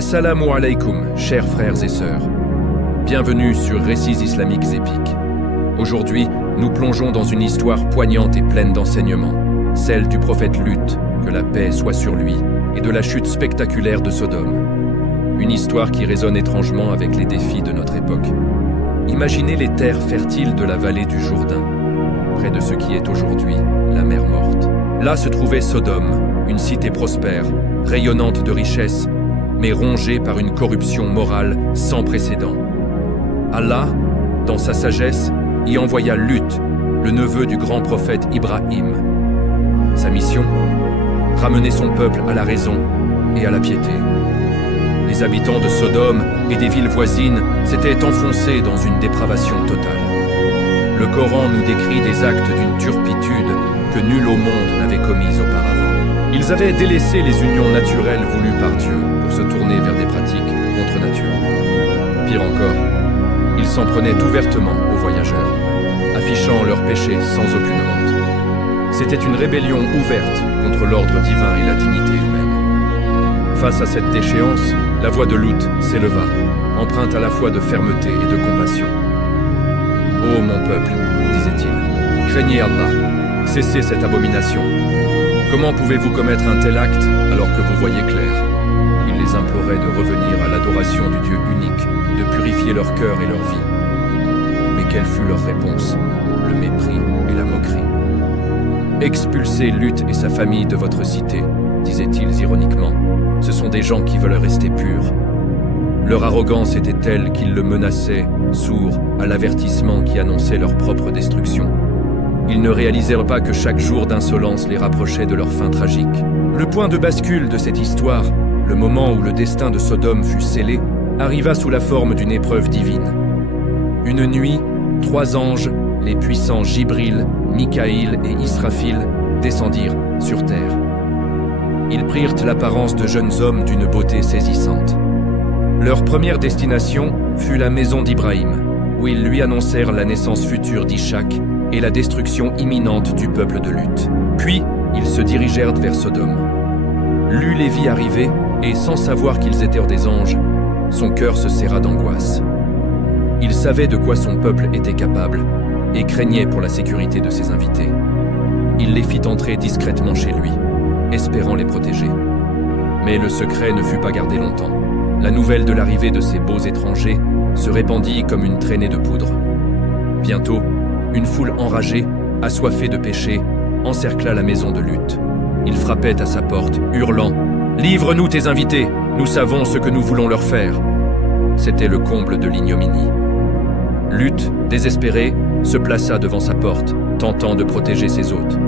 Assalamu alaikum, chers frères et sœurs. Bienvenue sur Récits islamiques épiques. Aujourd'hui, nous plongeons dans une histoire poignante et pleine d'enseignements, celle du prophète Lut, que la paix soit sur lui, et de la chute spectaculaire de Sodome. Une histoire qui résonne étrangement avec les défis de notre époque. Imaginez les terres fertiles de la vallée du Jourdain, près de ce qui est aujourd'hui la mer Morte. Là se trouvait Sodome, une cité prospère, rayonnante de richesses, mais rongée par une corruption morale sans précédent. Allah, dans sa sagesse, y envoya Lut, le neveu du grand prophète Ibrahim. Sa mission ? Ramener son peuple à la raison et à la piété. Les habitants de Sodome et des villes voisines s'étaient enfoncés dans une dépravation totale. Le Coran nous décrit des actes d'une turpitude que nul au monde n'avait commise auparavant. Ils avaient délaissé les unions naturelles voulues par Dieu pour se tourner vers des pratiques contre nature. Pire encore, ils s'en prenaient ouvertement aux voyageurs, affichant leurs péchés sans aucune honte. C'était une rébellion ouverte contre l'ordre divin et la dignité humaine. Face à cette déchéance, la voix de Lut s'éleva, empreinte à la fois de fermeté et de compassion. « Ô mon peuple, disait-il, craignez Allah, cessez cette abomination. Comment pouvez-vous commettre un tel acte alors que vous voyez clair ?» Il les implorait de revenir à l'adoration du Dieu unique, de purifier leur cœur et leur vie. Mais quelle fut leur réponse? Le mépris et la moquerie. « Expulsez Lut et sa famille de votre cité, disaient-ils ironiquement. Ce sont des gens qui veulent rester purs. Leur arrogance était telle qu'ils le menaçaient, sourds à l'avertissement qui annonçait leur propre destruction. Ils ne réalisèrent pas que chaque jour d'insolence les rapprochait de leur fin tragique. Le point de bascule de cette histoire, le moment où le destin de Sodome fut scellé, arriva sous la forme d'une épreuve divine. Une nuit, 3 anges, les puissants Jibril, Mikaïl et Israfil, descendirent sur terre. Ils prirent l'apparence de jeunes hommes d'une beauté saisissante. Leur première destination fut la maison d'Ibrahim, où ils lui annoncèrent la naissance future d'Ishak et la destruction imminente du peuple de Lut. Puis, ils se dirigèrent vers Sodome. Lut les vit arriver, et sans savoir qu'ils étaient des anges, son cœur se serra d'angoisse. Il savait de quoi son peuple était capable, et craignait pour la sécurité de ses invités. Il les fit entrer discrètement chez lui, espérant les protéger. Mais le secret ne fut pas gardé longtemps. La nouvelle de l'arrivée de ces beaux étrangers se répandit comme une traînée de poudre. Bientôt, une foule enragée, assoiffée de péché, encercla la maison de Lut. Ils frappaient à sa porte, hurlant « Livre-nous tes invités, nous savons ce que nous voulons leur faire !» C'était le comble de l'ignominie. Lut, désespéré, se plaça devant sa porte, tentant de protéger ses hôtes.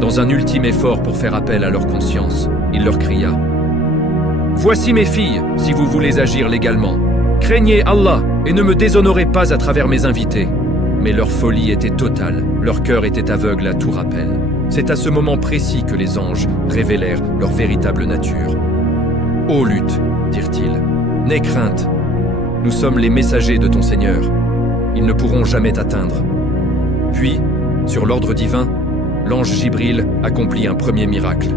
Dans un ultime effort pour faire appel à leur conscience, il leur cria « Voici mes filles, si vous voulez agir légalement. Craignez Allah et ne me déshonorez pas à travers mes invités. » Mais leur folie était totale, leur cœur était aveugle à tout rappel. C'est à ce moment précis que les anges révélèrent leur véritable nature. « Ô Lut, dirent-ils, n'aie crainte. Nous sommes les messagers de ton Seigneur. Ils ne pourront jamais t'atteindre. » Puis, sur l'ordre divin, l'ange Jibril accomplit un premier miracle.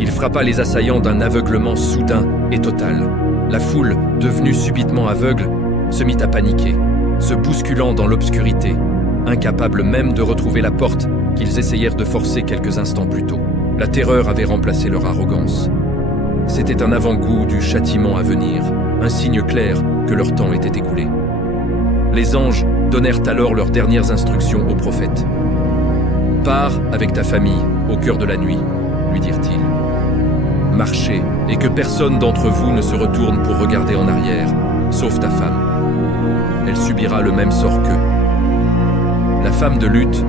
Il frappa les assaillants d'un aveuglement soudain et total. La foule, devenue subitement aveugle, se mit à paniquer, se bousculant dans l'obscurité, incapables même de retrouver la porte qu'ils essayèrent de forcer quelques instants plus tôt. La terreur avait remplacé leur arrogance. C'était un avant-goût du châtiment à venir, un signe clair que leur temps était écoulé. Les anges donnèrent alors leurs dernières instructions au prophète. « Pars avec ta famille au cœur de la nuit, lui dirent-ils. Marchez et que personne d'entre vous ne se retourne pour regarder en arrière, sauf ta femme. Elle subira le même sort qu'eux. » La femme de Lut,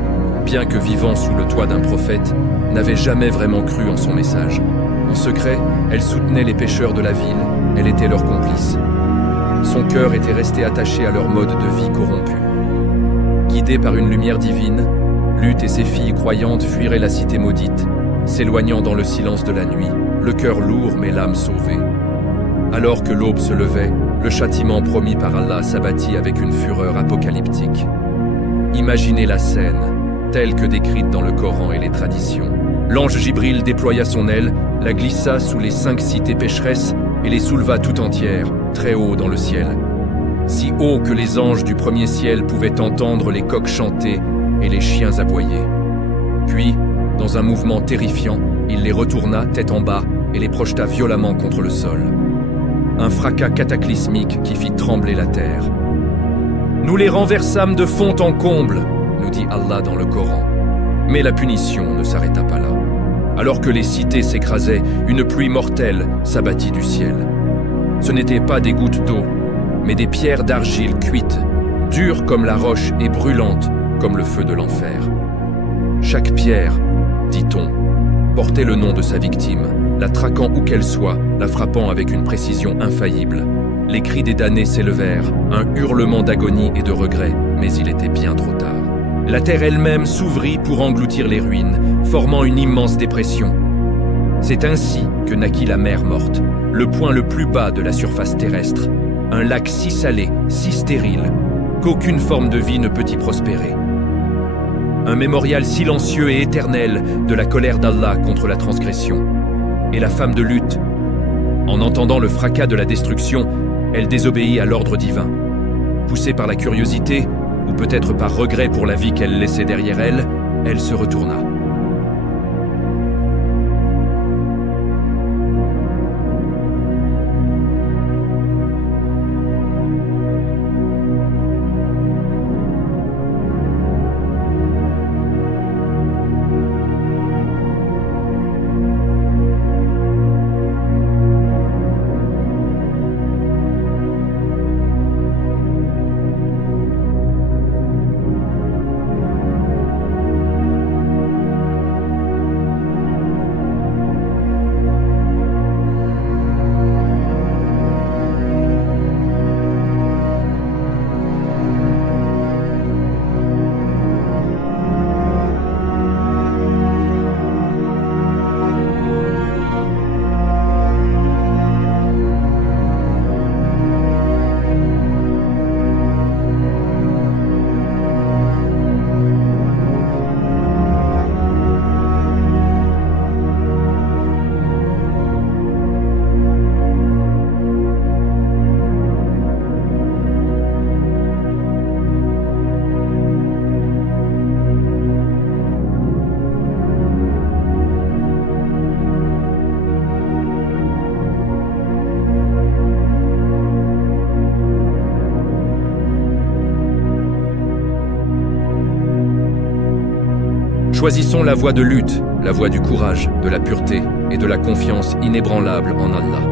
bien que vivant sous le toit d'un prophète, n'avait jamais vraiment cru en son message. En secret, elle soutenait les pécheurs de la ville, elle était leur complice. Son cœur était resté attaché à leur mode de vie corrompu. Guidés par une lumière divine, Lut et ses filles croyantes fuiraient la cité maudite, s'éloignant dans le silence de la nuit, le cœur lourd mais l'âme sauvée. Alors que l'aube se levait, le châtiment promis par Allah s'abattit avec une fureur apocalyptique. Imaginez la scène, telle que décrite dans le Coran et les traditions. L'ange Jibril déploya son aile, la glissa sous les 5 cités pécheresses et les souleva tout entières, très haut dans le ciel. Si haut que les anges du premier ciel pouvaient entendre les coqs chanter et les chiens aboyer. Puis, dans un mouvement terrifiant, il les retourna tête en bas et les projeta violemment contre le sol. Un fracas cataclysmique qui fit trembler la terre. « Nous les renversâmes de fond en comble », nous dit Allah dans le Coran. Mais la punition ne s'arrêta pas là. Alors que les cités s'écrasaient, une pluie mortelle s'abattit du ciel. Ce n'étaient pas des gouttes d'eau, mais des pierres d'argile cuites, dures comme la roche et brûlantes comme le feu de l'enfer. Chaque pierre, dit-on, portait le nom de sa victime, la traquant où qu'elle soit, la frappant avec une précision infaillible. Les cris des damnés s'élevèrent, un hurlement d'agonie et de regret, mais il était bien trop tard. La terre elle-même s'ouvrit pour engloutir les ruines, formant une immense dépression. C'est ainsi que naquit la mer morte, le point le plus bas de la surface terrestre, un lac si salé, si stérile, qu'aucune forme de vie ne peut y prospérer. Un mémorial silencieux et éternel de la colère d'Allah contre la transgression. Et la femme de Lut, en entendant le fracas de la destruction, elle désobéit à l'ordre divin. Poussée par la curiosité, ou peut-être par regret pour la vie qu'elle laissait derrière elle, elle se retourna. Choisissons la voie de lutte, la voie du courage, de la pureté et de la confiance inébranlable en Allah.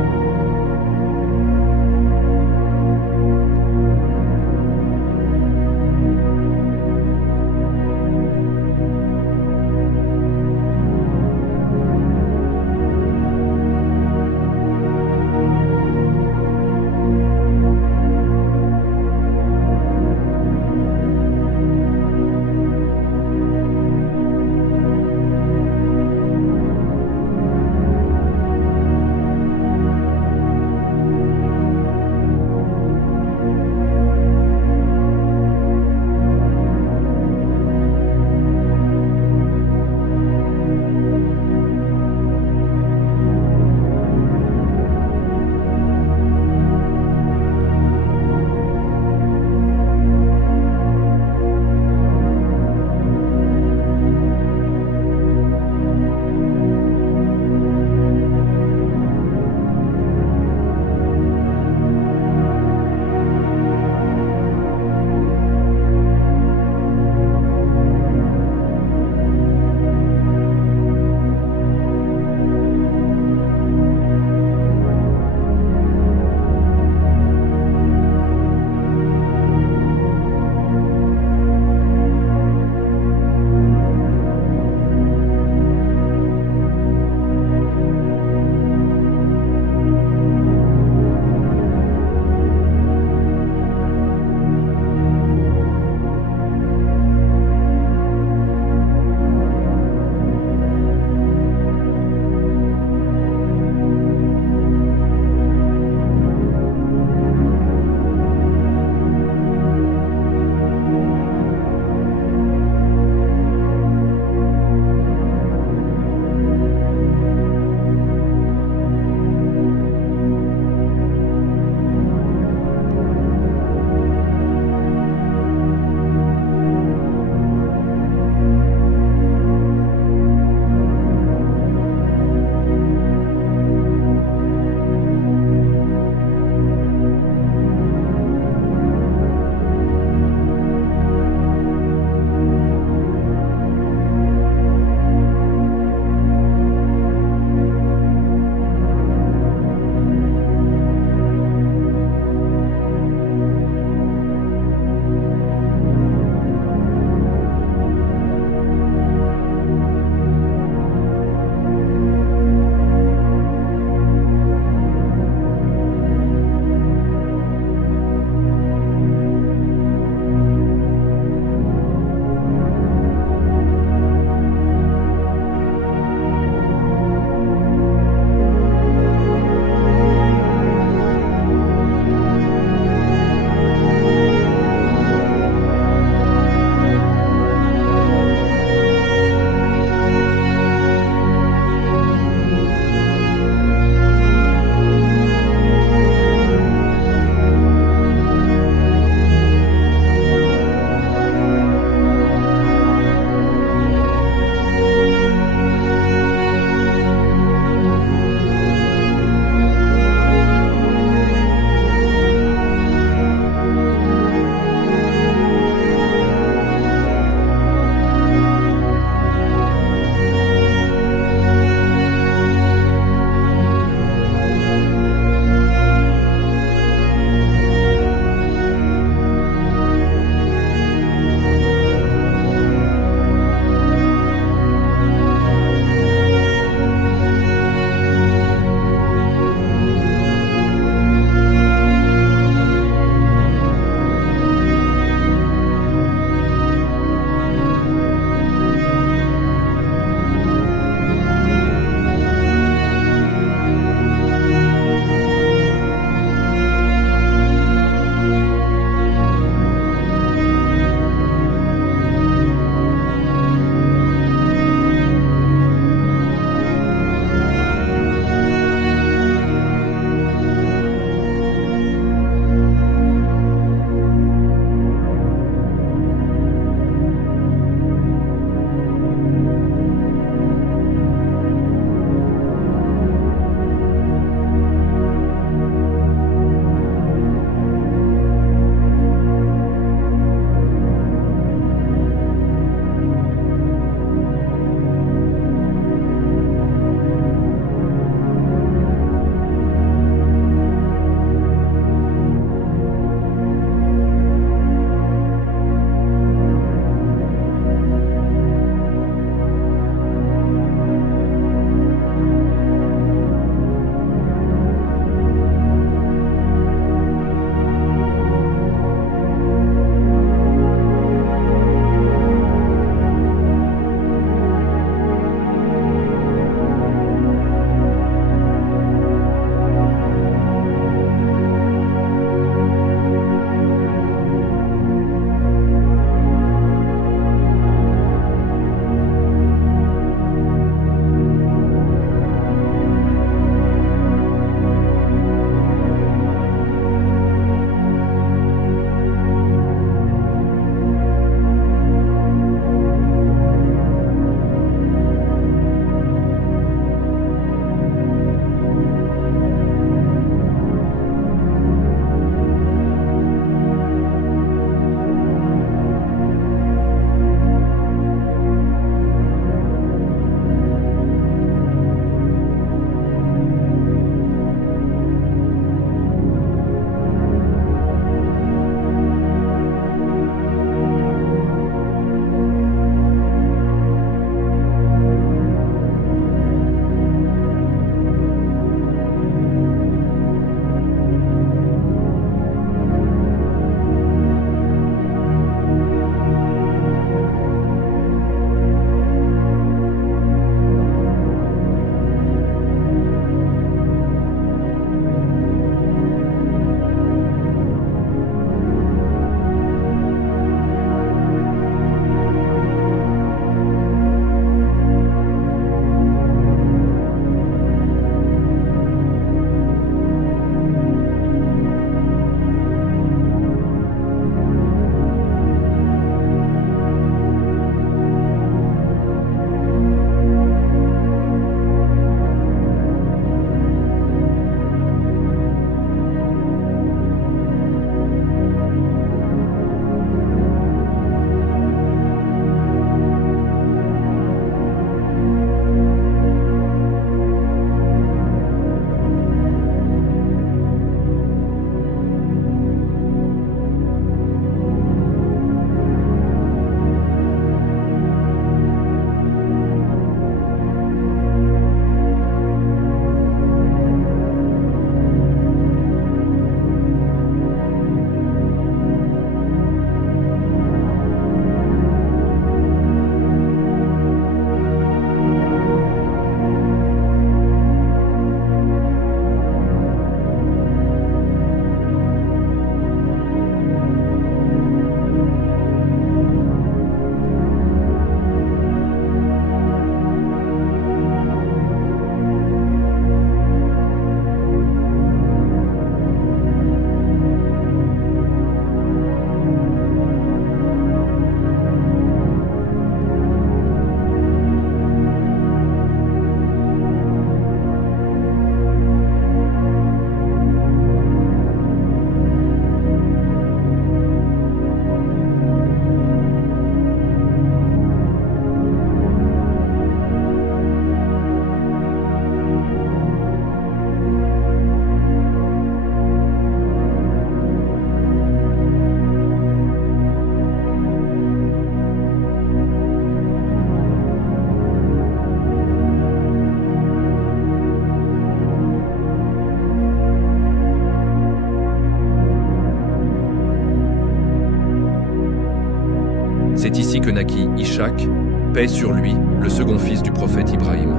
C'est ici que naquit Ishak, paix sur lui, le second fils du prophète Ibrahim.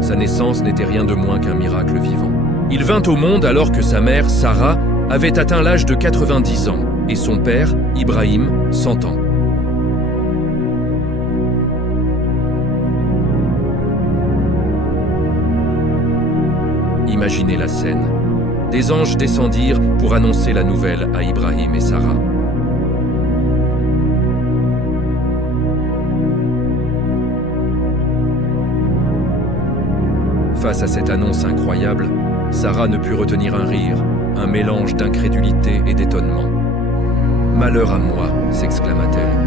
Sa naissance n'était rien de moins qu'un miracle vivant. Il vint au monde alors que sa mère, Sarah, avait atteint l'âge de 90 ans et son père, Ibrahim, 100 ans. Imaginez la scène. Des anges descendirent pour annoncer la nouvelle à Ibrahim et Sarah. Face à cette annonce incroyable, Sarah ne put retenir un rire, un mélange d'incrédulité et d'étonnement. « Malheur à moi !» s'exclama-t-elle.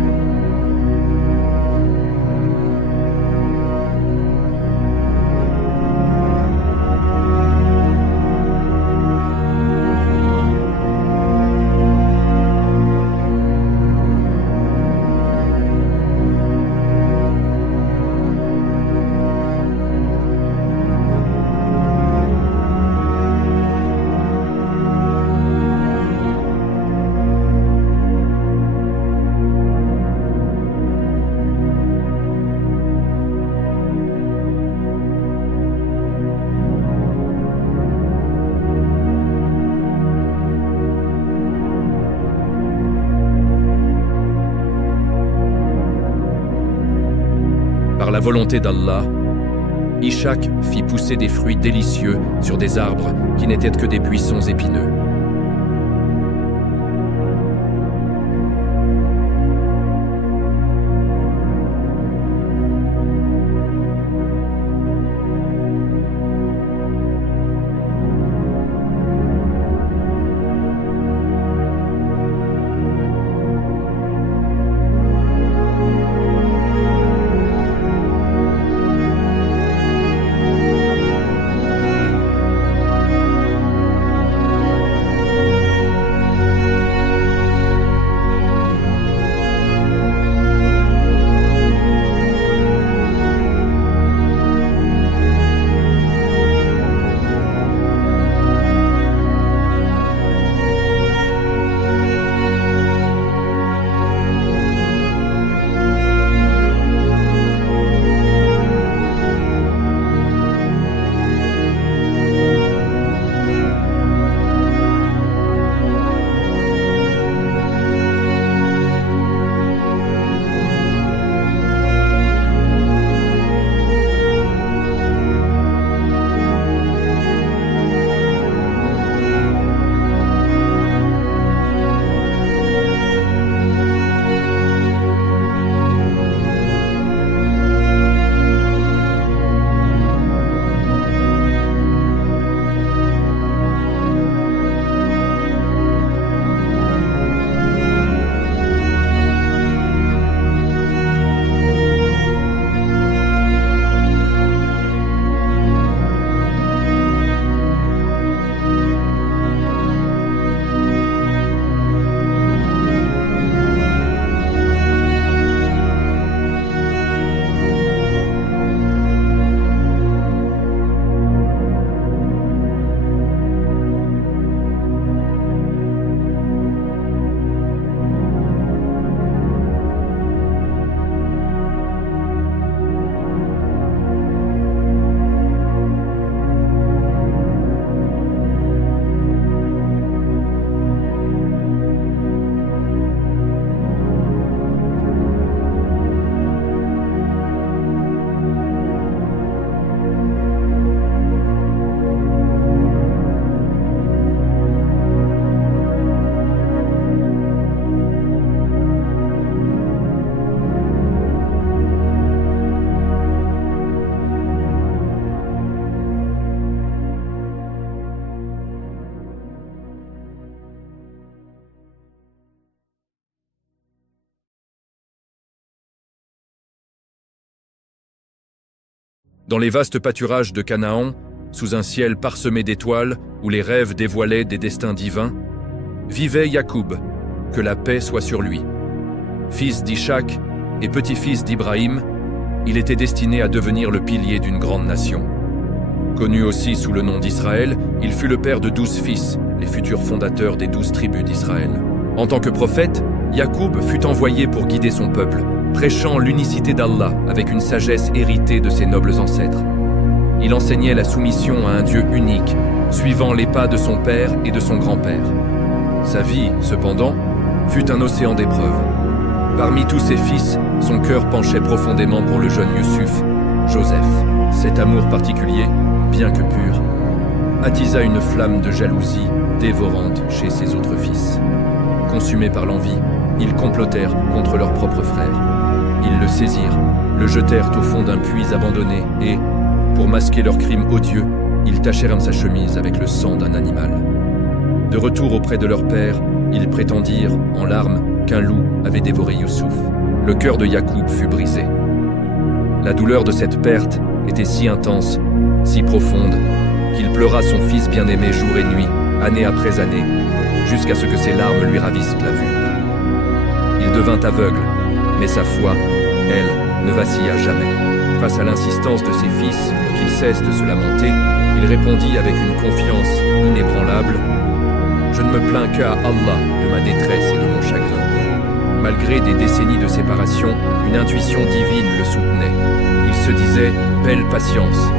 Par la volonté d'Allah, Ishak fit pousser des fruits délicieux sur des arbres qui n'étaient que des buissons épineux. Dans les vastes pâturages de Canaan, sous un ciel parsemé d'étoiles, où les rêves dévoilaient des destins divins, vivait Yacoub, que la paix soit sur lui. Fils d'Ishak et petit-fils d'Ibrahim, il était destiné à devenir le pilier d'une grande nation. Connu aussi sous le nom d'Israël, il fut le père de 12 fils, les futurs fondateurs des 12 tribus d'Israël. En tant que prophète, Yacoub fut envoyé pour guider son peuple, prêchant l'unicité d'Allah avec une sagesse héritée de ses nobles ancêtres. Il enseignait la soumission à un Dieu unique, suivant les pas de son père et de son grand-père. Sa vie, cependant, fut un océan d'épreuves. Parmi tous ses fils, son cœur penchait profondément pour le jeune Youssouf, Joseph. Cet amour particulier, bien que pur, attisa une flamme de jalousie dévorante chez ses autres fils. Consumés par l'envie, ils complotèrent contre leur propre frère. Ils le saisirent, le jetèrent au fond d'un puits abandonné et, pour masquer leur crime odieux, ils tachèrent sa chemise avec le sang d'un animal. De retour auprès de leur père, ils prétendirent, en larmes, qu'un loup avait dévoré Youssouf. Le cœur de Yacoub fut brisé. La douleur de cette perte était si intense, si profonde, qu'il pleura son fils bien-aimé jour et nuit, année après année, jusqu'à ce que ses larmes lui ravissent la vue. Il devint aveugle, mais sa foi, elle, ne vacilla jamais. Face à l'insistance de ses fils pour qu'ils cessent de se lamenter, il répondit avec une confiance inébranlable « Je ne me plains qu'à Allah de ma détresse et de mon chagrin. » Malgré des décennies de séparation, une intuition divine le soutenait. Il se disait « Belle patience,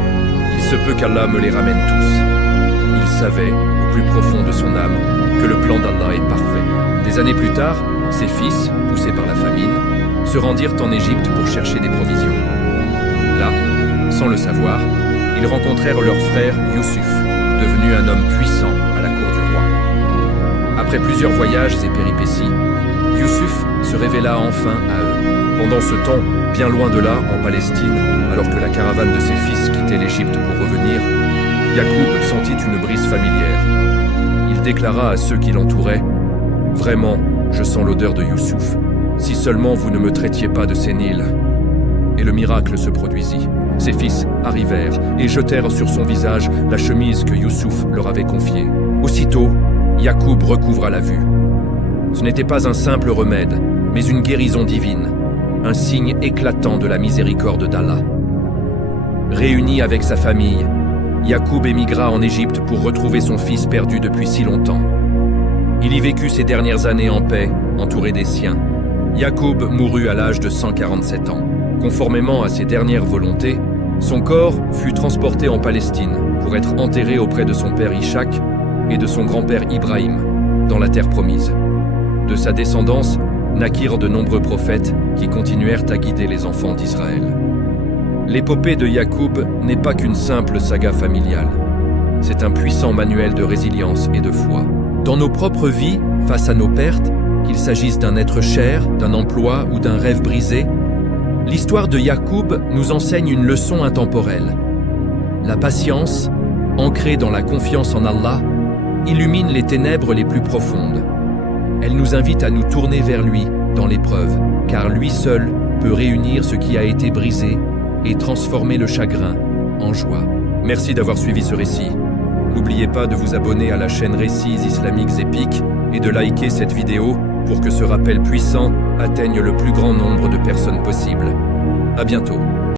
il se peut qu'Allah me les ramène tous. » Il savait, au plus profond de son âme, que le plan d'Allah est parfait. Des années plus tard, ses fils, poussés par la famine, se rendirent en Égypte pour chercher des provisions. Là, sans le savoir, ils rencontrèrent leur frère Youssouf, devenu un homme puissant à la cour du roi. Après plusieurs voyages et péripéties, Youssouf se révéla enfin à eux. Pendant ce temps, bien loin de là, en Palestine, alors que la caravane de ses fils quittait l'Égypte pour revenir, Yacoub sentit une brise familière. Il déclara à ceux qui l'entouraient « Vraiment, je sens l'odeur de Youssouf. Si seulement vous ne me traitiez pas de sénile. » Et le miracle se produisit. Ses fils arrivèrent et jetèrent sur son visage la chemise que Youssouf leur avait confiée. Aussitôt, Yacoub recouvra la vue. Ce n'était pas un simple remède, mais une guérison divine, un signe éclatant de la miséricorde d'Allah. Réuni avec sa famille, Yacoub émigra en Égypte pour retrouver son fils perdu depuis si longtemps. Il y vécut ses dernières années en paix, entouré des siens. Yacoub mourut à l'âge de 147 ans. Conformément à ses dernières volontés, son corps fut transporté en Palestine pour être enterré auprès de son père Ishaq et de son grand-père Ibrahim, dans la terre promise. De sa descendance naquirent de nombreux prophètes qui continuèrent à guider les enfants d'Israël. L'épopée de Yacoub n'est pas qu'une simple saga familiale. C'est un puissant manuel de résilience et de foi. Dans nos propres vies, face à nos pertes, qu'il s'agisse d'un être cher, d'un emploi ou d'un rêve brisé, l'histoire de Yacoub nous enseigne une leçon intemporelle. La patience, ancrée dans la confiance en Allah, illumine les ténèbres les plus profondes. Elle nous invite à nous tourner vers lui dans l'épreuve, car lui seul peut réunir ce qui a été brisé et transformer le chagrin en joie. Merci d'avoir suivi ce récit. N'oubliez pas de vous abonner à la chaîne Récits Islamiques Épiques et de liker cette vidéo pour que ce rappel puissant atteigne le plus grand nombre de personnes possible. À bientôt.